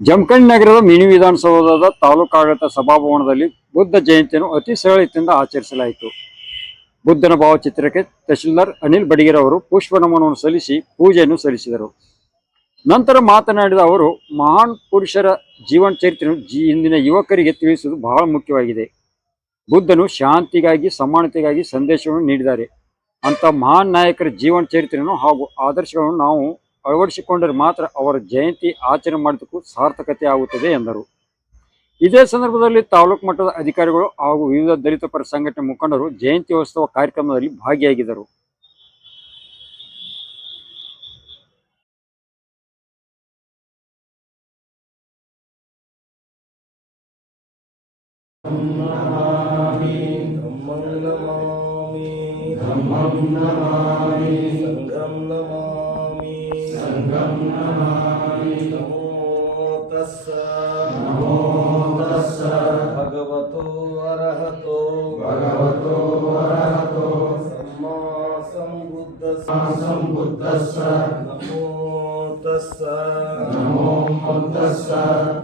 ಜಮಖಂಡಿ ನಗರದ ಮಿನಿ ವಿಧಾನಸೌಧದ ತಾಲೂಕಾಡಳಿತ ಸಭಾಭವನದಲ್ಲಿ ಬುದ್ಧ ಜಯಂತಿಯನ್ನು ಅತಿ ಸರಳತೆಯಿಂದ ಆಚರಿಸಲಾಯಿತು. ಬುದ್ಧನ ಭಾವಚಿತ್ರಕ್ಕೆ ತಹಶೀಲ್ದಾರ್ ಅನಿಲ್ ಬಡಿಗೇರ್ ಅವರು ಪುಷ್ಪ ನಮನವನ್ನು ಸಲ್ಲಿಸಿ ಪೂಜೆಯನ್ನು ಸಲ್ಲಿಸಿದರು. ನಂತರ ಮಾತನಾಡಿದ ಅವರು, ಮಹಾನ್ ಪುರುಷರ ಜೀವನ ಚರಿತ್ರೆಯನ್ನು ಇಂದಿನ ಯುವಕರಿಗೆ ತಿಳಿಸುವುದು ಬಹಳ ಮುಖ್ಯವಾಗಿದೆ. ಬುದ್ಧನು ಶಾಂತಿಗಾಗಿ, ಸಮಾನತೆಗಾಗಿ ಸಂದೇಶವನ್ನು ನೀಡಿದ್ದಾರೆ. ಅಂತ ಮಹಾನ್ ನಾಯಕರ ಜೀವನ ಚರಿತ್ರೆಯನ್ನು ಹಾಗೂ ಆದರ್ಶಗಳನ್ನು ನಾವು ಅಳವಡಿಸಿಕೊಂಡರೆ ಮಾತ್ರ ಅವರ ಜಯಂತಿ ಆಚರಣೆ ಮಾಡೋದಕ್ಕೂ ಸಾರ್ಥಕತೆ ಆಗುತ್ತದೆ ಎಂದರು. ಇದೇ ಸಂದರ್ಭದಲ್ಲಿ ತಾಲೂಕು ಮಟ್ಟದ ಅಧಿಕಾರಿಗಳು ಹಾಗೂ ವಿವಿಧ ದಲಿತ ಪರ ಸಂಘಟನೆ ಮುಖಂಡರು ಜಯಂತ್ಯೋತ್ಸವ ಕಾರ್ಯಕ್ರಮದಲ್ಲಿ ಭಾಗಿಯಾಗಿದ್ದರು. ಭಗವತೋ ಅರಹತೋ ಸಮ್ಮಾ ಸಂಬುದ್ಧಸ್ಸ ನಮೋ ತಸ್ಸ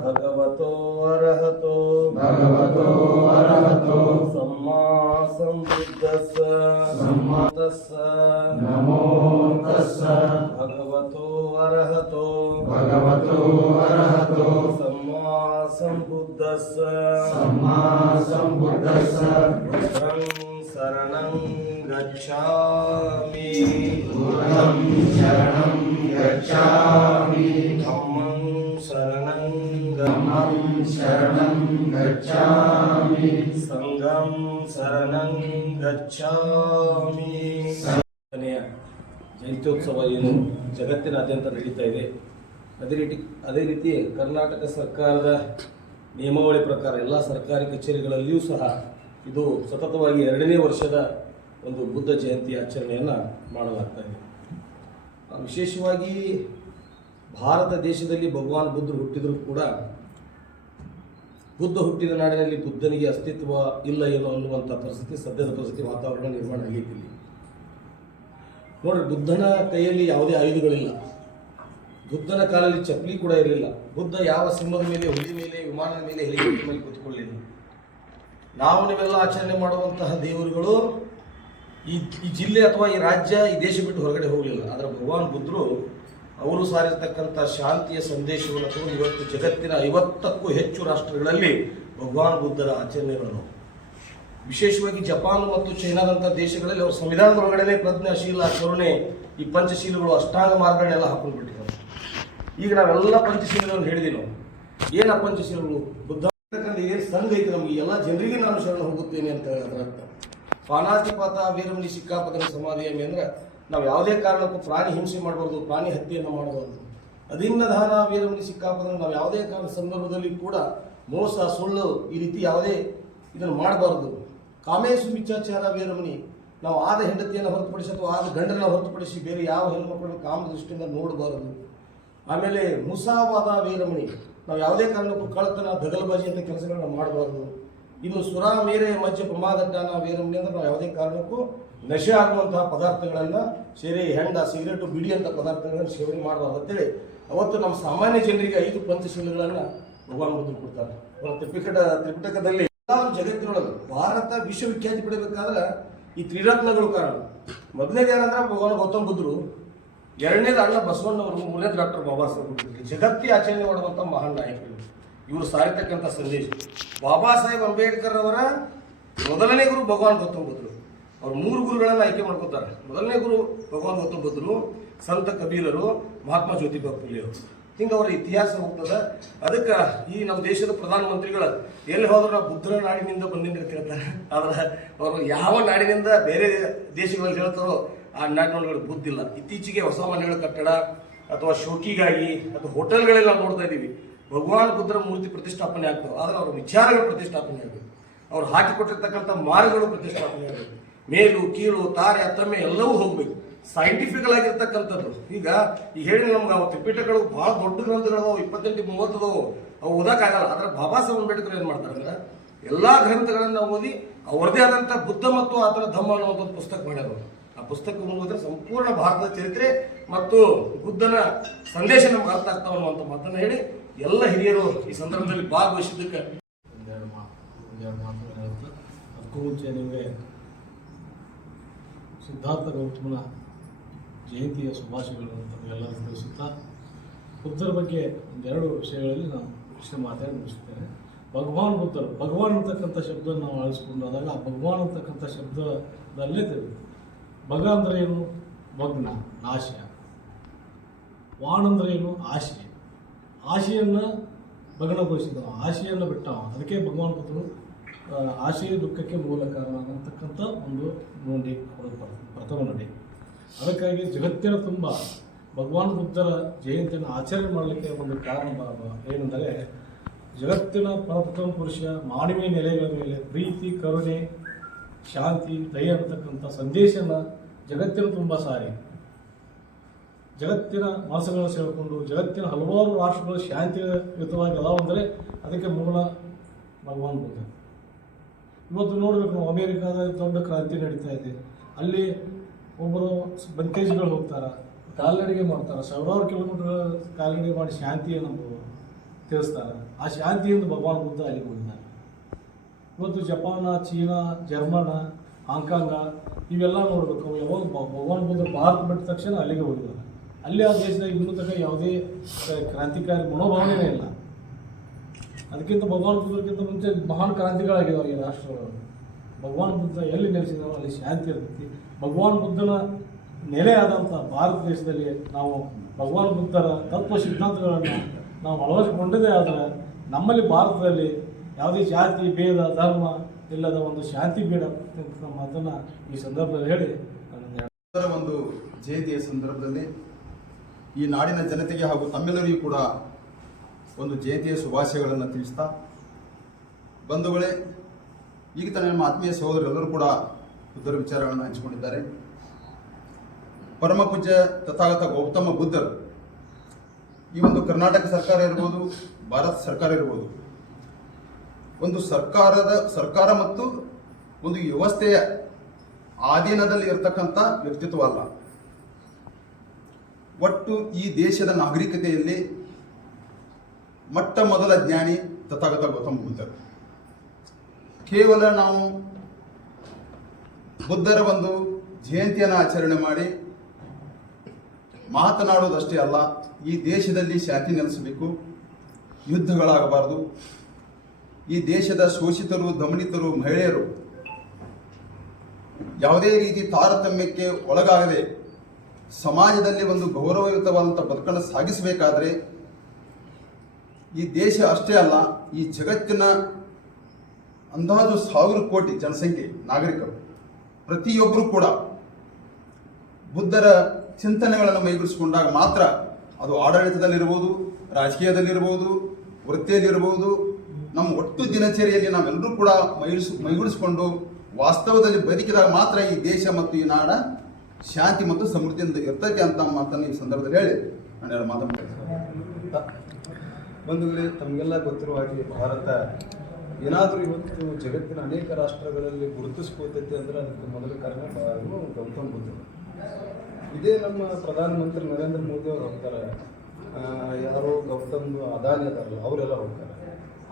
ಭಗವತೋ ಅರಹತೋ ಸಮ್ಮಾ ಸಂಬುದ್ಧಸ್ಸ ನಮೋ ತಸ್ಸ ಭಗವತೋ ಅರಹತೋ ಸಮ್ಮಾ ಸಂಬುದ್ಧಸ್ಸ ಬುದ್ಧಂ ಶರಣಂ ಗಚ್ಛಾಮಿ ಧಮ್ಮಂ ಶರಣಂ ಗಚ್ಛಾಮಿ ಸಂಘಂ ಶರಣಂ ಗಚ್ಛಾಮಿ. ಜಯಂತ್ಯೋತ್ಸವ ಏನು ಜಗತ್ತಿನಾದ್ಯಂತ ನಡೀತಾ ಇದೆ. ಅದೇ ರೀತಿ ಕರ್ನಾಟಕ ಸರ್ಕಾರದ ನಿಯಮಾವಳಿ ಪ್ರಕಾರ ಎಲ್ಲ ಸರ್ಕಾರಿ ಕಚೇರಿಗಳಲ್ಲಿಯೂ ಸಹ ಇದು ಸತತವಾಗಿ 2ನೇ ವರ್ಷದ ಒಂದು ಬುದ್ಧ ಜಯಂತಿ ಆಚರಣೆಯನ್ನು ಮಾಡಲಾಗ್ತಾ ಇದೆ. ವಿಶೇಷವಾಗಿ ಭಾರತ ದೇಶದಲ್ಲಿ ಭಗವಾನ್ ಬುದ್ಧರು ಹುಟ್ಟಿದರೂ ಕೂಡ ಬುದ್ಧ ಹುಟ್ಟಿದ ನಾಡಿನಲ್ಲಿ ಬುದ್ಧನಿಗೆ ಅಸ್ತಿತ್ವ ಇಲ್ಲ ಏನೋ ಅನ್ನುವಂಥ ಪರಿಸ್ಥಿತಿ, ಸದ್ಯದ ಪರಿಸ್ಥಿತಿ, ವಾತಾವರಣ ನಿರ್ಮಾಣ ಆಗೈತಿ. ನೋಡ್ರಿ, ಬುದ್ಧನ ಕೈಯಲ್ಲಿ ಯಾವುದೇ ಆಯುಧಗಳಿಲ್ಲ. ಬುದ್ಧನ ಕಾಲದಲ್ಲಿ ಚಪ್ಪಲಿ ಕೂಡ ಇರಲಿಲ್ಲ. ಬುದ್ಧ ಯಾವ ಸಿಂಹದ ಮೇಲೆ, ಹುಲಿ ಮೇಲೆ, ವಿಮಾನದ ಮೇಲೆ, ಹೆಲಿಕಾಪ್ಟರ್ ಮೇಲೆ ಕೂತ್ಕೊಳ್ಳಿಲ್ಲ. ನಾವು ನೀವೆಲ್ಲ ಆಚರಣೆ ಮಾಡುವಂತಹ ದೇವರುಗಳು ಈ ಜಿಲ್ಲೆ ಅಥವಾ ಈ ರಾಜ್ಯ, ಈ ದೇಶ ಬಿಟ್ಟು ಹೊರಗಡೆ ಹೋಗಲಿಲ್ಲ. ಆದರೆ ಭಗವಾನ್ ಬುದ್ಧರು ಅವರು ಸಾರಿರ್ತಕ್ಕಂಥ ಶಾಂತಿಯ ಸಂದೇಶವನ್ನು ತಗೊಂಡು ಇವತ್ತು ಜಗತ್ತಿನ 50ಕ್ಕೂ ಹೆಚ್ಚು ರಾಷ್ಟ್ರಗಳಲ್ಲಿ ಭಗವಾನ್ ಬುದ್ಧರ ಆಚರಣೆಗಳನ್ನು, ವಿಶೇಷವಾಗಿ ಜಪಾನ್ ಮತ್ತು ಚೈನಾದಂಥ ದೇಶಗಳಲ್ಲಿ ಅವ್ರ ಸಂವಿಧಾನದ ಒಳಗಡೆ ಪ್ರಜ್ಞಾಶೀಲ, ಕರುಣೆ, ಈ ಪಂಚಶೀಲಗಳು, ಅಷ್ಟಾಂಗ ಮಾರ್ಗಗಳನ್ನೆಲ್ಲ ಹಾಕೊಂಡು ಬಿಟ್ಟಿದ್ದಾರೆ. ಈಗ ನಾವೆಲ್ಲ ಪಂಚಶೀಲಗಳನ್ನು ಹೇಳಿದೀವಿ. ನಾವು ಏನ ಪಂಚಶೀಲಗಳು? ಬುದ್ಧ ಏನು ಸಂಘ ಐತೆ ನಮಗೆ, ಎಲ್ಲ ಜನರಿಗೆ ನಾನು ಶರಣ ಹೋಗುತ್ತೇನೆ ಅಂತ ಅದರ ಅರ್ಥ. ಪಾನಾತಿಪಾತ ವೀರಮಣಿ ಸಿಕ್ಕಾಪದನ ಸಮಾಧಿಯಮಿ ಅಂದ್ರೆ ನಾವು ಯಾವುದೇ ಕಾರಣಕ್ಕೂ ಪ್ರಾಣಿ ಹಿಂಸೆ ಮಾಡಬಾರ್ದು, ಪ್ರಾಣಿ ಹತ್ಯೆಯನ್ನು ಮಾಡಬಾರ್ದು. ಅಧಿನ್ನ ದಾನ ವೀರಮಣಿ ಸಿಕ್ಕಾಪದನ ನಾವು ಯಾವುದೇ ಕಾರಣ ಸಂದರ್ಭದಲ್ಲಿ ಕೂಡ ಮೋಸ, ಸುಳ್ಳು, ಈ ರೀತಿ ಯಾವುದೇ ಇದನ್ನು ಮಾಡಬಾರ್ದು. ಕಾಮೇಶು ಮಿಚ್ಚಾಚಾರ ವೀರಮಣಿ, ನಾವು ಆದ ಹೆಂಡತಿಯನ್ನು ಹೊರತುಪಡಿಸಿ ಅಥವಾ ಆದ ಗಂಡನ ಹೊರತುಪಡಿಸಿ ಬೇರೆ ಯಾವ ಹೆಣ್ಣುಮಕ್ಕಳನ್ನು ಕಾಮ ದೃಷ್ಟಿಯಿಂದ ನೋಡಬಾರದು. ಆಮೇಲೆ ಮುಸಾವಾದ ವೀರಮಣಿ, ನಾವು ಯಾವುದೇ ಕಾರಣಕ್ಕೂ ಕಳ್ಳತನ, ದಗಲಬಾಜಿ ಅಂತ ಕೆಲಸಗಳನ್ನ ಮಾಡಬಾರ್ದು. ಇನ್ನು ಸುರಾ, ಮೇರೆ, ಮಜ್ಜೆ, ಪ್ರಮಾದಡ್ಡಾನ ವೀರಮಣಿ ಅಂದ್ರೆ ನಾವು ಯಾವುದೇ ಕಾರಣಕ್ಕೂ ನಶೆ ಆಗುವಂತಹ ಪದಾರ್ಥಗಳನ್ನು, ಸೇರೆ, ಹೆಂಡ, ಸಿಗರೇಟು, ಬಿಡಿ ಅಂತ ಪದಾರ್ಥಗಳನ್ನು ಸೇವನೆ ಮಾಡಬಾರ್ದು ಅಂತೇಳಿ ಅವತ್ತು ನಮ್ಮ ಸಾಮಾನ್ಯ ಜನರಿಗೆ 5 ಪಂಚಶೀಲಗಳನ್ನು ಭಗವಾನ್ ಬುದ್ಧರು ಕೊಡ್ತಾರೆ. ತ್ರಿಪಿಟಕದಲ್ಲಿ ಎಲ್ಲಾದ್ರೂ ಜಗತ್ತಿನೊಳಗೆ ಭಾರತ ವಿಶ್ವವಿಖ್ಯಾತಿ ಪಡಿಬೇಕಾದ್ರೆ ಈ ತ್ರಿರತ್ನಗಳು ಕಾರಣ. ಮೊದಲನೇದು ಏನಂದ್ರೆ ಭಗವಾನ್ ಗೌತಮ ಬುದ್ಧರು, ಎರಡನೇದು ಅಣ್ಣ ಬಸವಣ್ಣವರು, ಮೂರನೇದು ಡಾಕ್ಟರ್ ಬಾಬಾ ಸಾಹೇಬ್ ಅಂಬೇಡ್ಕರ್. ಜಗತ್ತಿ ಆಚರಣೆ ಮಾಡುವಂಥ ಮಹಾನ್ ನಾಯಕರು ಇವರು ಸಾರಿತಕ್ಕಂಥ ಸಂದೇಶ. ಬಾಬಾ ಸಾಹೇಬ್ ಅಂಬೇಡ್ಕರ್ ಅವರ ಮೊದಲನೇ ಗುರು ಭಗವಾನ್ ಗೌತಮ ಬುದ್ಧರು. ಅವ್ರು 3 ಗುರುಗಳನ್ನು ಆಯ್ಕೆ ಮಾಡ್ಕೋತಾರೆ. ಮೊದಲನೇ ಗುರು ಭಗವಾನ್ ಗೌತಮ ಬುದ್ಧರು, ಸಂತ ಕಬೀರರು, ಮಹಾತ್ಮ ಜ್ಯೋತಿಬಾ ಫುಲೆ ಅವರು. ಹಿಂಗೆ ಅವರ ಇತಿಹಾಸ ಹೋಗ್ತದೆ. ಅದಕ್ಕೆ ಈ ನಮ್ಮ ದೇಶದ ಪ್ರಧಾನಮಂತ್ರಿಗಳು ಎಲ್ಲಿ ಹೋದ್ರು ನಾವು ಬುದ್ಧನ ನಾಡಿನಿಂದ ಬಂದಿಂದ ಹೇಳ್ತಾರೆ. ಆದ್ರೆ ಅವರು ಯಾವ ನಾಡಿನಿಂದ ಬೇರೆ ದೇಶಗಳಲ್ಲಿ ಹೇಳ್ತಾರೋ ಆ ನಾಡಿನೊಳಗಡೆ ಬುದ್ಧಿಲ್ಲ. ಇತ್ತೀಚೆಗೆ ಹೊಸ ಮನೆಗಳ ಕಟ್ಟಡ ಅಥವಾ ಶೋಕಿಗಾಗಿ ಅಥವಾ ಹೋಟೆಲ್ಗಳೆಲ್ಲ ನೋಡ್ತಾ ಇದ್ದೀವಿ. ಭಗವಾನ್ ಬುದ್ಧರ ಮೂರ್ತಿ ಪ್ರತಿಷ್ಠಾಪನೆ ಆಗ್ತವೆ, ಆದರೆ ಅವರ ವಿಚಾರಗಳು ಪ್ರತಿಷ್ಠಾಪನೆ ಆಗಬೇಕು. ಅವ್ರು ಹಾಕಿಕೊಟ್ಟಿರ್ತಕ್ಕಂಥ ಮಾರ್ಗಗಳು ಪ್ರತಿಷ್ಠಾಪನೆ ಆಗಬೇಕು. ಮೇಲು ಕೀಳು ತಾರೆ ತಮ್ಮೆ ಎಲ್ಲವೂ ಹೋಗಬೇಕು. ಸೈಂಟಿಫಿಕಲ್ ಆಗಿರ್ತಕ್ಕಂಥದ್ದು. ಈಗ ಹೇಳಿ ನಮ್ಗೆ ಅವು ತ್ರಿಪಿಟಕಗಳು ಭಾಳ ದೊಡ್ಡ ಗ್ರಂಥಗಳು 28-30 ಅವು ಓದಕ್ಕಾಗಲ್ಲ. ಆದರೆ ಬಾಬಾ ಸಾಹೇಬ್ ಅಂಬೇಡ್ಕರ್ ಏನು ಮಾಡ್ತಾರೆ ಅಂದ್ರೆ ಎಲ್ಲ ಗ್ರಂಥಗಳನ್ನು ಓದಿ ಅವರದೇ ಆದಂಥ ಬುದ್ಧ ಮತ್ತು ಆತನ ಧಮ್ಮ ಅನ್ನೋ ಒಂದು ಪುಸ್ತಕ ಮಾಡ್ಯಾರ. ಆ ಪುಸ್ತಕ ಓದಿದ್ರೆ ಸಂಪೂರ್ಣ ಭಾರತದ ಚರಿತ್ರೆ ಮತ್ತು ಬುದ್ಧನ ಸಂದೇಶ ನಮ್ಗೆ ಅರ್ಥ ಆಗ್ತಾವ ಅನ್ನುವಂಥ ಮಾತನ್ನು ಹೇಳಿ ಎಲ್ಲ ಹಿರಿಯರು ಈ ಸಂದರ್ಭದಲ್ಲಿ ಭಾಗವಹಿಸಿದ್ದಕ್ಕೆ ಒಂದೆರಡು ಮಾತು ಹೇಳುತ್ತೆ. ಅದಕ್ಕೂ ಮುಂಚೆ ನಿಮಗೆ ಸಿದ್ಧಾರ್ಥ ಗೌತಮನ ಜಯಂತಿಯ ಶುಭಾಶಯಗಳು ತಮಗೆಲ್ಲರಿಗೂ ತಿಳಿಸುತ್ತಾ, ಬುದ್ಧರ ಬಗ್ಗೆ ಒಂದೆರಡು ವಿಷಯಗಳಲ್ಲಿ ನಾನು ಇಷ್ಟು ಮಾತಾಡಿ ಮುಗಿಸ್ತೇನೆ. ಭಗವಾನ್ ಅಂತಕ್ಕಂಥ ಶಬ್ದ ನಾವು ಆಳಿಸ್ಕೊಂಡಾದಾಗ ಆ ಭಗವಾನ್ ಅಂತಕ್ಕಂಥ ಶಬ್ದದಲ್ಲೇ ತಿಳಿಯುತ್ತೆ. ಭಗ ಅಂದರೆ ಏನು? ಭಗ್ನ, ನಾಶ. ವಾಣ್ ಅಂದರೆ ಏನು? ಆಶೆ. ಆಶೆಯನ್ನು ಭಗ್ನಗೊಳಿಸಿದವ, ಆಶೆಯನ್ನು ಬಿಟ್ಟವ. ಅದಕ್ಕೆ ಭಗವಾನ್ ಬುದ್ಧರು ಆಶೆಯ ದುಃಖಕ್ಕೆ ಮೂಲ ಕಾರಣ ಅಂತಕ್ಕಂಥ ಒಂದು ನುಡಿ ಪ್ರಥಮ ನುಡಿ. ಅದಕ್ಕಾಗಿ ಜಗತ್ತಿನ ತುಂಬ ಭಗವಾನ್ ಬುದ್ಧರ ಜಯಂತಿಯನ್ನು ಆಚರಣೆ ಮಾಡಲಿಕ್ಕೆ ಒಂದು ಕಾರಣ ಏನೆಂದರೆ, ಜಗತ್ತಿನ ಪ್ರಥಮ ಪುರುಷ ಮಾನವೀಯ ನೆಲೆಗಳ ಮೇಲೆ ಪ್ರೀತಿ, ಕರುಣೆ, ಶಾಂತಿ, ದಯೆ ಅಂತಕ್ಕಂಥ ಸಂದೇಶನ ಜಗತ್ತಿನ ತುಂಬ ಸಾರಿ ಜಗತ್ತಿನ ಮನಸ್ಸುಗಳನ್ನು ಸೇರಿಕೊಂಡು ಜಗತ್ತಿನ ಹಲವಾರು ರಾಷ್ಟ್ರಗಳು ಶಾಂತಿಯುತವಾಗಿ ಅದಾವ ಅಂದರೆ ಅದಕ್ಕೆ ಮೂಲ ಭಗವಾನ್ ಬುದ್ಧ. ಇವತ್ತು ನೋಡಬೇಕು, ನಾವು ಅಮೇರಿಕಾದ ದೊಡ್ಡ ಕ್ರಾಂತಿ ನಡೀತಾ ಇದೆ. ಅಲ್ಲಿ ಒಬ್ಬರು ಬಂಕೇಜ್ಗಳು ಹೋಗ್ತಾರೆ, ಕಾಲ್ನಡಿಗೆ ಮಾಡ್ತಾರೆ, ಸಾವಿರಾರು ಕಿಲೋಮೀಟರ್ ಕಾಲ್ನಡಿಗೆ ಮಾಡಿ ಶಾಂತಿಯನ್ನು ತಿಳಿಸ್ತಾರೆ. ಆ ಶಾಂತಿಯಿಂದ ಭಗವಾನ್ ಬುದ್ಧ ಅಲ್ಲಿಗೆ ಹೋಗಿದ್ದಾರೆ. ಇವತ್ತು ಜಪಾನ, ಚೀನಾ, ಜರ್ಮನ, ಹಾಂಗ್ಕಾಂಗ ಇವೆಲ್ಲ ನೋಡಬೇಕು. ಯಾವಾಗ ಭಗವಾನ್ ಬುದ್ಧ ಭಾರತ ಬಿಟ್ಟ ತಕ್ಷಣ ಅಲ್ಲಿಗೆ ಹೋಗಿದ್ದಾರೆ. ಅಲ್ಲಿ ಆ ದೇಶದಾಗ ಇನ್ನೂ ತನಕ ಯಾವುದೇ ಕ್ರಾಂತಿಕಾರಿ ಮನೋಭಾವನೆ ಇಲ್ಲ. ಅದಕ್ಕಿಂತ ಭಗವಾನ್ ಬುದ್ಧಕ್ಕಿಂತ ಮುಂಚೆ ಮಹಾನ್ ಕ್ರಾಂತಿಗಳಾಗಿದ್ದಾವೆ ಈ ರಾಷ್ಟ್ರಗಳು. ಭಗವಾನ್ ಬುದ್ಧ ಎಲ್ಲಿ ನೆಲೆಸಿದಾರೋ ಅಲ್ಲಿ ಶಾಂತಿ ಇರ್ತೈತಿ. ಭಗವಾನ್ ಬುದ್ಧನ ನೆಲೆ ಆದಂಥ ಭಾರತ ದೇಶದಲ್ಲಿ ನಾವು ಭಗವಾನ್ ಬುದ್ಧರ ತತ್ವ ಸಿದ್ಧಾಂತಗಳನ್ನು ನಾವು ಅಳವಡಿಸಿಕೊಂಡಿದ್ದೇ ಆದರೆ ನಮ್ಮಲ್ಲಿ ಭಾರತದಲ್ಲಿ ಯಾವುದೇ ಜಾತಿ ಭೇದ ಧರ್ಮ ಇಲ್ಲದ ಒಂದು ಶಾಂತಿ ಬೇಡ ಮಾತನ್ನು ಈ ಸಂದರ್ಭದಲ್ಲಿ ಹೇಳಿ ಒಂದು ಜಯಂತಿಯ ಸಂದರ್ಭದಲ್ಲಿ ಈ ನಾಡಿನ ಜನತೆಗೆ ಹಾಗೂ ತಮ್ಮೆಲ್ಲರಿಗೂ ಕೂಡ ಒಂದು ಜಯಂತಿಯ ಶುಭಾಶಯಗಳನ್ನು ತಿಳಿಸ್ತಾ, ಬಂಧುಗಳೇ, ಈಗ ತಾನೇ ನಮ್ಮ ಆತ್ಮೀಯ ಸಹೋದರರೆಲ್ಲರೂ ಕೂಡ ಬುದ್ಧರ ವಿಚಾರಗಳನ್ನು ಹಂಚಿಕೊಂಡಿದ್ದಾರೆ. ಪರಮ ಪೂಜ್ಯ ತಥಾಗತ ಗೌತಮ ಬುದ್ಧರು ಈ ಒಂದು ಕರ್ನಾಟಕ ಸರ್ಕಾರ ಇರ್ಬೋದು, ಭಾರತ ಸರ್ಕಾರ ಇರ್ಬೋದು, ಒಂದು ಸರ್ಕಾರ ಮತ್ತು ಒಂದು ವ್ಯವಸ್ಥೆಯ ಆಧೀನದಲ್ಲಿ ಇರತಕ್ಕಂಥ ವ್ಯಕ್ತಿತ್ವ ಅಲ್ಲ. ಒಟ್ಟು ಈ ದೇಶದ ನಾಗರಿಕತೆಯಲ್ಲಿ ಮೊಟ್ಟ ಮೊದಲ ಜ್ಞಾನಿ ತಥಾಗತ ಗೌತಮ ಬುದ್ಧರು. ಕೇವಲ ನಾವು ಬುದ್ಧರ ಒಂದು ಜಯಂತಿಯನ್ನು ಆಚರಣೆ ಮಾಡಿ ಮಾತನಾಡೋದಷ್ಟೇ ಅಲ್ಲ, ಈ ದೇಶದಲ್ಲಿ ಶಾಂತಿ ನೆಲೆಸಬೇಕು, ಯುದ್ಧಗಳಾಗಬಾರದು, ಈ ದೇಶದ ಶೋಷಿತರು, ದಮನಿತರು, ಮಹಿಳೆಯರು ಯಾವುದೇ ರೀತಿ ತಾರತಮ್ಯಕ್ಕೆ ಒಳಗಾಗದೆ ಸಮಾಜದಲ್ಲಿ ಒಂದು ಗೌರವಯುತವಾದಂಥ ಬದುಕನ್ನು ಸಾಗಿಸಬೇಕಾದ್ರೆ ಈ ದೇಶ ಅಷ್ಟೇ ಅಲ್ಲ, ಈ ಜಗತ್ತಿನ ಅಂದಾಜು 1000 ಕೋಟಿ ಜನಸಂಖ್ಯೆ ನಾಗರಿಕರು ಪ್ರತಿಯೊಬ್ಬರೂ ಕೂಡ ಬುದ್ಧರ ಚಿಂತನೆಗಳನ್ನು ಮೈಗೂಡಿಸಿಕೊಂಡಾಗ ಮಾತ್ರ ಅದು ಆಡಳಿತದಲ್ಲಿರ್ಬೋದು, ರಾಜಕೀಯದಲ್ಲಿರ್ಬೋದು, ವೃತ್ತಿಯಲ್ಲಿರ್ಬೋದು, ನಮ್ಮ ಒಟ್ಟು ದಿನಚರಿಯಲ್ಲಿ ನಾವೆಲ್ಲರೂ ಕೂಡ ಮೈಗೂಡಿಸಿಕೊಂಡು ವಾಸ್ತವದಲ್ಲಿ ಬದುಕಿದಾಗ ಮಾತ್ರ ಈ ದೇಶ ಮತ್ತು ಈ ನಾಡ ಶಾಂತಿ ಮತ್ತು ಸಮೃದ್ಧಿಯಿಂದ ಇರ್ತೈತೆ ಅಂತ ಮಾತನ್ನು ಈ ಸಂದರ್ಭದಲ್ಲಿ ಹೇಳಿ ನಾನು ಮಾತಾಡ್ತೀನಿ. ಬಂಧುಗಳೇ, ತಮಗೆಲ್ಲ ಗೊತ್ತಿರುವ ಹಾಗೆ ಭಾರತ ಏನಾದರೂ ಇವತ್ತು ಜಗತ್ತಿನ ಅನೇಕ ರಾಷ್ಟ್ರಗಳಲ್ಲಿ ಗುರುತಿಸ್ಕೋತೈತೆ ಅಂದರೆ ಅದಕ್ಕೆ ಮೊದಲ ಕಾರಣ ಗೌತಮ ಬುದ್ಧರು. ಇದೇ ನಮ್ಮ ಪ್ರಧಾನಮಂತ್ರಿ ನರೇಂದ್ರ ಮೋದಿ ಅವರು ಹೋಗ್ತಾರೆ, ಯಾರೋ ಗೌತಮ್ ಅದಾನಿ ಅದಾರಲ್ಲ ಅವರೆಲ್ಲ ಹೋಗ್ತಾರೆ.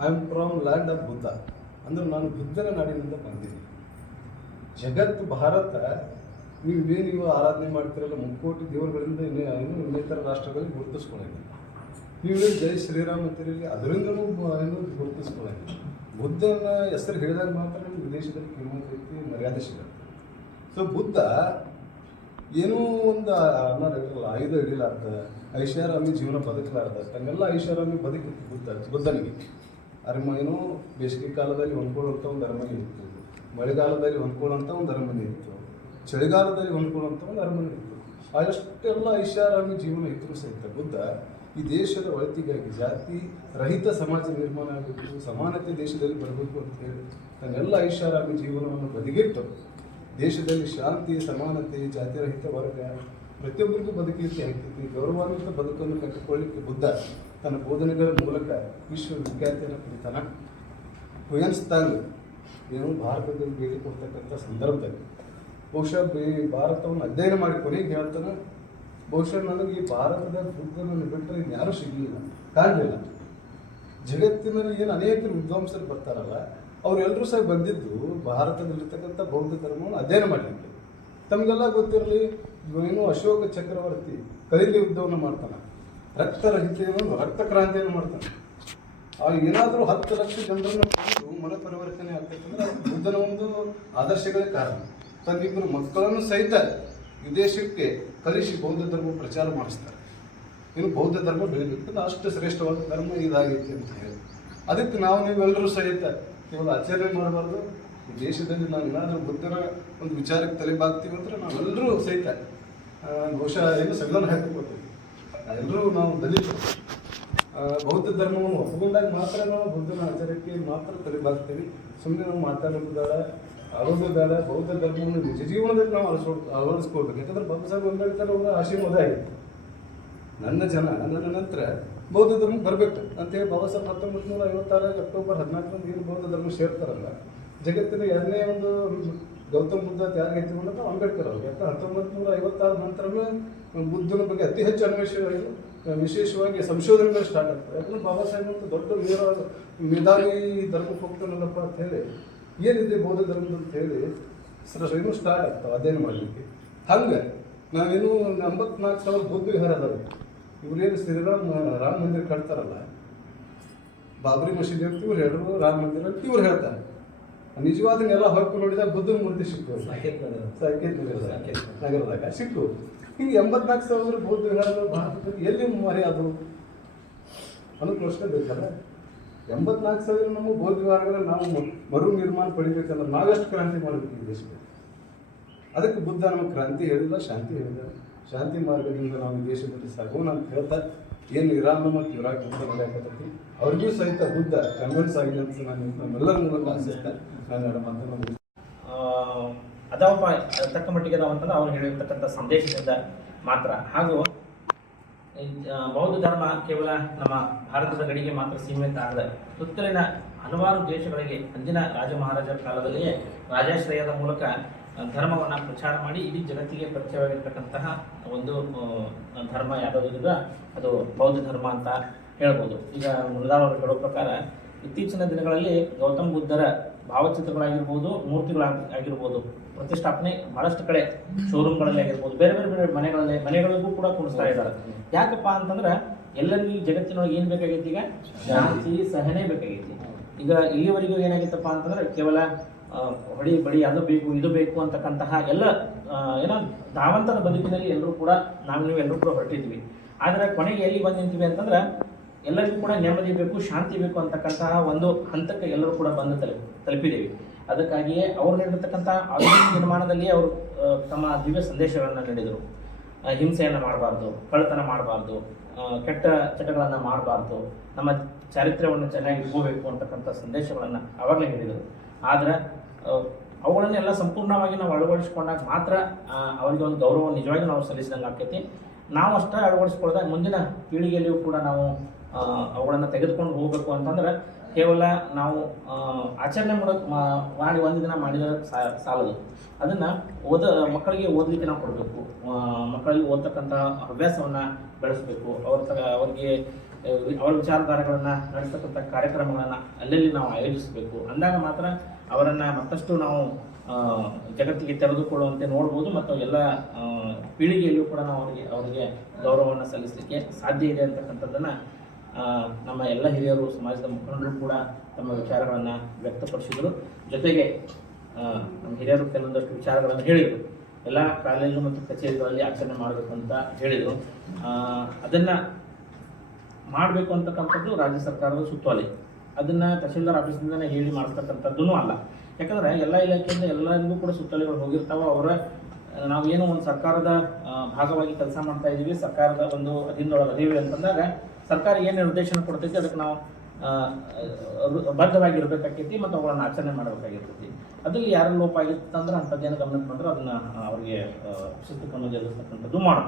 I am from land of Buddha, ಅಂದ್ರೆ ನಾನು ಬುದ್ಧನ ನಾಡಿನಿಂದ ಬಂದಿದ್ದೀನಿ. ಜಗತ್ತು ಭಾರತ ನೀವು ಆರಾಧನೆ ಮಾಡ್ತಿರಲ್ಲ ಮುಕ್ಕೋಟಿ ದೇವರುಗಳಿಂದ ಇನ್ನಿತರ ರಾಷ್ಟ್ರಗಳಲ್ಲಿ ಗುರುತಿಸ್ಕೊಳ್ಳಿ. ನೀವು ಜೈ ಶ್ರೀರಾಮ್ ಅಂತಿರಲಿ ಅದರಿಂದಲೂ ಗುರುತಿಸ್ಕೊಳ್ಳಿ. ಬುದ್ಧನ ಹೆಸರು ಹೇಳಿದಾಗ ಮಾತ್ರ ನಿಮ್ಮ ವಿದೇಶದಲ್ಲಿ ಕಿಮ್ಮತ್ತು ರೀತಿ ಮರ್ಯಾದೆ ಸಿಗುತ್ತೆ. ಸೊ ಬುದ್ಧ ಏನೋ ಒಂದು ಅನ್ನೋದಿರಲ್ಲ, 5 ಹಿಡಿಲಾರ್ದ ಐಷಾರಾಮಿ ಜೀವನ ಬದುಕಲಾರ್ದ ತನ್ನೆಲ್ಲ ಐಷಾರಾಮಿ ಬದುಕಿತ್ತು ಬುದ್ಧನಿಗೆ. ಏನೋ ಬೇಸಿಗೆ ಕಾಲದಲ್ಲಿ ಹೊಂದ್ಕೊಳ್ಳುವಂಥ ಒಂದು ಅರಮನೆ ಇತ್ತು, ಮಳೆಗಾಲದಲ್ಲಿ ಹೊಂದ್ಕೊಳ್ಳುವಂಥ ಒಂದು ಅರಮನೆ ಇತ್ತು, ಚಳಿಗಾಲದಲ್ಲಿ ಹೊಂದ್ಕೊಳ್ಳುವಂಥ ಒಂದು ಅರಮನೆ ಇತ್ತು. ಅಷ್ಟೆಲ್ಲ ಐಷಾರಾಮಿ ಜೀವನ ಇದ್ರೂ ಸಹಿತ ಬುದ್ಧ ಈ ದೇಶದ ಒಳಿತಿಗಾಗಿ ಜಾತಿ ರಹಿತ ಸಮಾಜ ನಿರ್ಮಾಣ ಆಗಬೇಕು, ಸಮಾನತೆ ದೇಶದಲ್ಲಿ ಬರಬೇಕು ಅಂತ ಹೇಳಿ ತನ್ನೆಲ್ಲ ಐಷಾರಾಮಿ ಜೀವನವನ್ನು ಬದಿಗಿಟ್ಟು ದೇಶದಲ್ಲಿ ಶಾಂತಿ, ಸಮಾನತೆ, ಜಾತಿರಹಿತ ವರ್ಗ ಪ್ರತಿಯೊಬ್ಬರಿಗೂ ಬದುಕಲಿಕ್ಕೆ ಆಗ್ತೈತಿ, ಗೌರವಾನ್ವಿತ ಬದುಕನ್ನು ಕಟ್ಟಿಕೊಳ್ಳಿಕ್ಕೆ ಬುದ್ಧ ತನ್ನ ಬೋಧನೆಗಳ ಮೂಲಕ ವಿಶ್ವವಿಖ್ಯಾತಿಯನ್ನು ಪಡಿತಾನೆ. ಹುಯನ್ಸ್ತಾಂಗ್ ಏನು ಭಾರತದಲ್ಲಿ ಭೇಟಿ ಕೊಡ್ತಕ್ಕಂಥ ಸಂದರ್ಭದಲ್ಲಿ ಬಹುಶಃ ಭಾರತವನ್ನು ಅಧ್ಯಯನ ಮಾಡಿ ಕೊನೆಗೆ ಹೇಳ್ತಾನೆ, ಬಹುಶಃ ನನಗೆ ಈ ಭಾರತದ ಬುದ್ಧನನ್ನು ಬಿಟ್ಟರೆ ಇನ್ಯಾರೂ ಸಿಗಲಿಲ್ಲ, ಕಾಣಲಿಲ್ಲ. ಜಗತ್ತಿನಲ್ಲಿ ಏನು ಅನೇಕರು ವಿದ್ವಾಂಸರು ಬರ್ತಾರಲ್ಲ, ಅವರೆಲ್ಲರೂ ಸಹ ಬಂದಿದ್ದು ಭಾರತದಲ್ಲಿರ್ತಕ್ಕಂಥ ಬೌದ್ಧ ಧರ್ಮವನ್ನು ಅಧ್ಯಯನ ಮಾಡಲಿಕ್ಕೆ. ತಮಗೆಲ್ಲ ಗೊತ್ತಿರಲಿ, ಇವನೇನು ಅಶೋಕ ಚಕ್ರವರ್ತಿ ಕಲಿಂಗ ಯುದ್ಧವನ್ನು ಮಾಡ್ತಾನೆ, ರಕ್ತ ಕ್ರಾಂತಿಯನ್ನು ಮಾಡ್ತಾನೆ. ಏನಾದರೂ 10 ಲಕ್ಷ ಜನರನ್ನು ಕೊಂದು ಮನ ಪರಿವರ್ತನೆ ಆಗ್ತಕ್ಕಂದ್ರೆ ಬುದ್ಧನ ಒಂದು ಆದರ್ಶಗಳೇ ಕಾರಣ. ತನ್ನಿಬ್ಬರು ಮಕ್ಕಳನ್ನು ಸಹಿತ ವಿದೇಶಕ್ಕೆ ಕಲಿಸಿ ಬೌದ್ಧ ಧರ್ಮ ಪ್ರಚಾರ ಮಾಡಿಸ್ತಾರೆ. ಇನ್ನು ಬೌದ್ಧ ಧರ್ಮ ಬೆಳಿಬೇಕು, ಅಷ್ಟು ಶ್ರೇಷ್ಠವಾದ ಧರ್ಮ ಇದಾಗೈತಿ ಅಂತ ಹೇಳಿ. ಅದಕ್ಕೆ ನೀವೆಲ್ಲರೂ ಸಹಿತ ಕೇವಲ ಆಚರಣೆ ಮಾಡಬಾರ್ದು. ಈ ದೇಶದಲ್ಲಿ ನಾವು ಏನಾದರೂ ಬುದ್ಧನ ಒಂದು ವಿಚಾರಕ್ಕೆ ತಲೆಬಾಗ್ತೀವಿ ಅಂದ್ರೆ ನಾವೆಲ್ಲರೂ ಸಹಿತ ಬಹುಶಃ ಏನು ಸಂವಿಧಾನ ಹಾಕಿಕೊಡ್ತೀವಿ, ಎಲ್ಲರೂ ನಾವು ದಲಿತರು. ಬೌದ್ಧ ಧರ್ಮವನ್ನು ಒಪ್ಪಿಕೊಂಡಾಗ ಮಾತ್ರ ನಾವು ಬುದ್ಧನ ಆಚಾರಕ್ಕೆ ಮಾತ್ರ ತಲೆಬಾಗ್ತೀವಿ. ಸುಮ್ಮನೆ ನಾವು ಮಾತಾಡೋದಾಳ ಆಗೋದಾಳ ಬೌದ್ಧ ಧರ್ಮವನ್ನು ನಿಜ ಜೀವನದಲ್ಲಿ ನಾವು ಅಳವಡಿಸ್ಕೊಳ್ಬೇಕು. ಯಾಕಂದ್ರೆ ಬಾಬಾ ಸಾಹೇಬ್ ಅಂಬೇಡ್ಕರ್ ಅವರ ಆಶೀರ್ವಾದ ಆಗಿತ್ತು, ನನ್ನ ನಂತರ ಬೌದ್ಧ ಧರ್ಮ ಬರಬೇಕು ಅಂತೇಳಿ ಬಾಬಾ ಸಾಹೇಬ್ 1956 ಅಕ್ಟೋಬರ್ 14 ಏನು ಬೌದ್ಧ ಧರ್ಮ ಸೇರ್ತಾರಲ್ಲ, ಜಗತ್ತಿನ ಎರಡನೇ ಒಂದು ಗೌತಮ್ ಬುದ್ಧ ಯಾರಿಗೆ ಎತ್ತಿಕೊಂಡ ಅಂಬೇಡ್ಕರ್ ಅವರು. ಯಾಕಂದ್ರೆ 1956 ನಂತರವೇ ಬುದ್ಧನ ಬಗ್ಗೆ ಅತಿ ಹೆಚ್ಚು ಅನ್ವೇಷಣೆಗಳು, ವಿಶೇಷವಾಗಿ ಸಂಶೋಧನೆಗಳು ಸ್ಟಾರ್ಟ್ ಆಗ್ತವೆ. ಯಾಕಂದ್ರೆ ಬಾಬಾ ಸಾಹೇಬ್ ಅಂತ ದೊಡ್ಡ ಮೇಧಾವಿ ಧರ್ಮಕ್ಕೆ ಹೋಗ್ತಾನಲ್ಲಪ್ಪ ಅಂತ ಹೇಳಿ ಏನಿದೆ ಬೌದ್ಧ ಧರ್ಮದ ಅಂತ ಹೇಳಿ ಏನು ಸ್ಟಾರ್ಟ್ ಆಗ್ತಾವೆ ಅಧ್ಯಯನ ಮಾಡಲಿಕ್ಕೆ. ಹಂಗೆ ನಾವೇನು 84,000 ಬೌದ್ಧ ವಿಹಾರ ಅದಾವೆ. ಇವರೇನು ರಾಮ ಮಂದಿರ ಕಟ್ತಾರಲ್ಲ, ಬಾಬರಿ ಮಸೀದಿ ಅಂತ ಇವ್ರು ಹೇಳಿದ್ರು, ರಾಮ ಮಂದಿರ ಅಂತ ಇವ್ರು ಹೇಳ್ತಾರೆ. ನಿಜವಾದನ್ನೆಲ್ಲ ಹೊರಕು ನೋಡಿದಾಗ ಬುದ್ಧನ ಮೂರ್ತಿ ಸಿಕ್ಕು ಸಾಕೇತ್ ನಗರದಾಗ ಸಿಕ್ಕು. ಹಿಂಗೆ 84,000 ಬೌದ್ಧ ವಿಹಾರಗಳು ಭಾರತದಲ್ಲಿ ಎಲ್ಲಿ ಮರೆಯಾದವು ಅನ್ನೋ ಪ್ರಶ್ನೆ ಬೇಕಲ್ಲ. 84,000 ನಮ್ಮ ಬೌದ್ಧ ವಿಹಾರಗಳನ್ನ ನಾವು ಮರು ನಿರ್ಮಾಣ ಪಡಿಬೇಕಂದ್ರೆ ನಾವೆಷ್ಟು ಕ್ರಾಂತಿ ಮಾಡಬೇಕು ಈ ದೇಶದಲ್ಲಿ. ಅದಕ್ಕೆ ಬುದ್ಧ ನಮಗೆ ಕ್ರಾಂತಿ ಹೇಳಿಲ್ಲ, ಶಾಂತಿ ಹೇಳಿಲ್ಲ. ಶಾಂತಿ ಮಾರ್ಗದಿಂದ ನಾವು ಈ ದೇಶದಲ್ಲಿ ಸಾಗೋಣ ಅಂತ ಹೇಳ್ತಾ ಏನು ಇರಾನ್ ಮತ್ತು ಇರಾಕ್ ಅಂತ ನಡೆಯಕತ್ತೈತಿ ಅವ್ರಿಗೂ ಸಹಿತ ಬುದ್ಧ ಕನ್ವಿನ್ಸ್ ಆಗಿದೆ ಅಂತ ನಾನು ನಮ್ಮೆಲ್ಲರ ಮೂಲಕ ಅನಿಸುತ್ತೆ. ನಾನು ಮಾತನ್ನು ಅದಾವಪ್ಪ ತಕ್ಕ ಮಟ್ಟಿಗೆ ಅದಾವ ಅಂತಂದ್ರೆ ಅವ್ರು ಹೇಳಿರ್ತಕ್ಕಂಥ ಸಂದೇಶದಿಂದ ಮಾತ್ರ. ಹಾಗೂ ಬೌದ್ಧ ಧರ್ಮ ಕೇವಲ ನಮ್ಮ ಭಾರತದ ಗಡಿಗೆ ಮಾತ್ರ ಸೀಮಿತ ಆಗದೆ ಸುತ್ತಲಿನ ಹಲವಾರು ದೇಶಗಳಿಗೆ ಅಂದಿನ ರಾಜ ಮಹಾರಾಜರ ಕಾಲದಲ್ಲಿಯೇ ರಾಜಾಶ್ರಯದ ಮೂಲಕ ಧರ್ಮವನ್ನು ಪ್ರಚಾರ ಮಾಡಿ ಇಡೀ ಜಗತ್ತಿಗೆ ಪರಿಚಯವಾಗಿರ್ತಕ್ಕಂತಹ ಒಂದು ಧರ್ಮ ಯಾವುದಿಲ್ಲ ಅದು ಬೌದ್ಧ ಧರ್ಮ ಅಂತ ಹೇಳ್ಬೋದು. ಈಗ ಮೃದಾಳ್ ಅವರು ಹೇಳೋ ಪ್ರಕಾರ ಇತ್ತೀಚಿನ ದಿನಗಳಲ್ಲಿ ಗೌತಮ್ ಬುದ್ಧರ ಭಾವಚಿತ್ರಗಳಾಗಿರ್ಬೋದು, ಮೂರ್ತಿಗಳಾಗಿರ್ಬೋದು ಪ್ರತಿಷ್ಠಾಪನೆ ಬಹಳಷ್ಟು ಕಡೆ ಶೋರೂಮ್ಗಳಲ್ಲಿ ಆಗಿರ್ಬೋದು, ಬೇರೆ ಬೇರೆ ಬೇರೆ ಮನೆಗಳಿಗೂ ಕೂಡ ಕುಣಿಸ್ತಾ ಇದ್ದಾರೆ. ಯಾಕಪ್ಪ ಅಂತಂದ್ರೆ ಎಲ್ಲರಿಗೂ ಜಗತ್ತಿನೊಳಗೆ ಏನು ಬೇಕಾಗೈತಿ, ಈಗ ಶಾಂತಿ ಸಹನೆ ಬೇಕಾಗೈತಿ. ಈಗ ಇಲ್ಲಿವರೆಗೂ ಏನಾಗಿತ್ತಪ್ಪ ಅಂತಂದ್ರೆ ಕೇವಲ ಹೊಡಿ ಬಡಿ ಅದು ಬೇಕು ಇದು ಬೇಕು ಅಂತಕ್ಕಂತಹ ಎಲ್ಲ ಏನೋ ಧಾವಂತದ ಬದುಕಿನಲ್ಲಿ ಎಲ್ಲರೂ ಕೂಡ ನೀವೆಲ್ಲರೂ ಕೂಡ ಹೊರಟಿದ್ವಿ. ಆದರೆ ಕೊನೆಗೆ ಎಲ್ಲಿ ಬಂದು ನಿಂತೀವಿ ಅಂತಂದ್ರೆ ಎಲ್ಲರಿಗೂ ಕೂಡ ನೆಮ್ಮದಿ ಬೇಕು, ಶಾಂತಿ ಬೇಕು ಅಂತಕ್ಕಂತಹ ಒಂದು ಹಂತಕ್ಕೆ ಎಲ್ಲರೂ ಕೂಡ ಬಂದು ತಲುಪಿದ್ದೇವೆ. ಅದಕ್ಕಾಗಿಯೇ ಅವ್ರು ನೀಡಿರ್ತಕ್ಕಂಥ ಆಧುನಿಕ ನಿರ್ಮಾಣದಲ್ಲಿ ಅವರು ತಮ್ಮ ದಿವ್ಯ ಸಂದೇಶಗಳನ್ನು ನೀಡಿದರು. ಹಿಂಸೆಯನ್ನು ಮಾಡಬಾರ್ದು, ಕಳ್ಳತನ ಮಾಡಬಾರ್ದು, ಕೆಟ್ಟ ಚಟಗಳನ್ನು ಮಾಡಬಾರ್ದು, ನಮ್ಮ ಚಾರಿತ್ರ್ಯವನ್ನು ಚೆನ್ನಾಗಿ ಇಟ್ಕೋಬೇಕು ಅಂತಕ್ಕಂಥ ಸಂದೇಶಗಳನ್ನು ಅವಾಗಲೇ ನೀಡಿದರು. ಆದರೆ ಅವುಗಳನ್ನೆಲ್ಲ ಸಂಪೂರ್ಣವಾಗಿ ನಾವು ಅಳವಡಿಸ್ಕೊಂಡಾಗ ಮಾತ್ರ ಅವರಿಗೆ ಒಂದು ಗೌರವ ನಿಜವಾಗಿ ನಾವು ಸಲ್ಲಿಸಿದಂಗೆ ಆಗ್ತೈತಿ. ನಾವು ಅಷ್ಟೇ ಅಳವಡಿಸ್ಕೊಳ್ಳೋದಾಗ ಮುಂದಿನ ಪೀಳಿಗೆಯಲ್ಲಿಯೂ ಕೂಡ ನಾವು ಅವುಗಳನ್ನು ತೆಗೆದುಕೊಂಡು ಹೋಗಬೇಕು ಅಂತಂದ್ರೆ ಕೇವಲ ನಾವು ಆಚರಣೆ ಮಾಡಿ ಒಂದು ದಿನ ಮಾಡಿದರೆ ಸಾಲದು. ಅದನ್ನು ಮಕ್ಕಳಿಗೆ ಓದಲಿಕ್ಕೆ ನಾವು ಕೊಡಬೇಕು, ಮಕ್ಕಳಿಗೆ ಓದ್ತಕ್ಕಂಥ ಹವ್ಯಾಸವನ್ನು ಬೆಳೆಸಬೇಕು, ಅವ್ರಿಗೆ ಅವರ ವಿಚಾರಧಾರೆಗಳನ್ನು ನಡೆಸ್ತಕ್ಕಂಥ ಕಾರ್ಯಕ್ರಮಗಳನ್ನು ಅಲ್ಲಲ್ಲಿ ನಾವು ಆಯೋಜಿಸಬೇಕು. ಅಂದಾಗ ಮಾತ್ರ ಅವರನ್ನು ಮತ್ತಷ್ಟು ನಾವು ಜಗತ್ತಿಗೆ ತೆರೆದುಕೊಳ್ಳುವಂತೆ ನೋಡ್ಬೋದು ಮತ್ತು ಎಲ್ಲ ಪೀಳಿಗೆಯಲ್ಲೂ ಕೂಡ ನಾವು ಅವರಿಗೆ ಗೌರವವನ್ನು ಸಲ್ಲಿಸಲಿಕ್ಕೆ ಸಾಧ್ಯ ಇದೆ ಅಂತಕ್ಕಂಥದ್ದನ್ನು ನಮ್ಮ ಎಲ್ಲ ಹಿರಿಯರು, ಸಮಾಜದ ಮುಖಂಡರು ಕೂಡ ತಮ್ಮ ವಿಚಾರಗಳನ್ನು ವ್ಯಕ್ತಪಡಿಸಿದರು. ಜೊತೆಗೆ ನಮ್ಮ ಹಿರಿಯರು ಕೆಲವೊಂದಷ್ಟು ವಿಚಾರಗಳನ್ನು ಹೇಳಿದರು. ಎಲ್ಲ ಕಾಲೇಜು ಮತ್ತು ಕಚೇರಿಗಳಲ್ಲಿ ಆಚರಣೆ ಮಾಡಬೇಕು ಅಂತ ಹೇಳಿದರು. ಅದನ್ನು ಮಾಡಬೇಕು ಅಂತಕ್ಕಂಥದ್ದು ರಾಜ್ಯ ಸರ್ಕಾರದ ಸುತ್ತೋಲೆ. ಅದನ್ನು ತಹಶೀಲ್ದಾರ್ ಆಫೀಸಿಂದನೇ ಹೇಳಿ ಮಾಡಿಸ್ತಕ್ಕಂಥದ್ದೂ ಅಲ್ಲ. ಯಾಕಂದರೆ ಎಲ್ಲ ಇಲಾಖೆಯಿಂದ ಎಲ್ಲರಿಗೂ ಕೂಡ ಸುತ್ತೋಲೆಗಳು ಹೋಗಿರ್ತಾವೆ. ಅವರ ನಾವು ಏನೋ ಒಂದು ಸರ್ಕಾರದ ಭಾಗವಾಗಿ ಕೆಲಸ ಮಾಡ್ತಾ ಇದ್ದೀವಿ, ಸರ್ಕಾರದ ಒಂದು ಅಧೀನದೊಳಗೆ ಅದೀವಿ ಅಂತಂದಾಗ ಸರ್ಕಾರ ಏನು ನಿರ್ದೇಶನ ಕೊಡ್ತೈತಿ ಅದಕ್ಕೆ ನಾವು ಬದ್ಧವಾಗಿರ್ಬೇಕಾಗ್ತೈತಿ ಮತ್ತು ಅವುಗಳನ್ನು ಆಚರಣೆ ಮಾಡಬೇಕಾಗಿರ್ತೈತಿ. ಅದ್ರಲ್ಲಿ ಯಾರು ಲೋಪ ಆಗಿರ್ತಂದ್ರೆ ಅಂಥದ್ದೇನು ಗಮನಕ್ಕೆ ಬಂದ್ರೆ ಅದನ್ನ ಅವರಿಗೆ ಶಿಸ್ತು ಕ್ರಮ ಜರುಗಿಸ್ತಕ್ಕಂಥದ್ದು ಮಾಡೋಣ.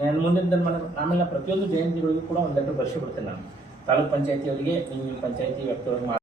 ನಾನು ಮುಂದಿನ ದಿನ ಆಮೇಲೆ ಪ್ರತಿಯೊಂದು ಜಯಂತಿಗಳಿಗೂ ಕೂಡ ಒಂದು ಲೆಟರ್ ಬರ್ಸಿ ಬಿಡ್ತೇನೆ ನಾನು ತಾಲೂಕ್ ಪಂಚಾಯತಿಯವರಿಗೆ, ನೀವು ಪಂಚಾಯತಿ ವ್ಯಾಪ್ತಿಯೊಳಗೆ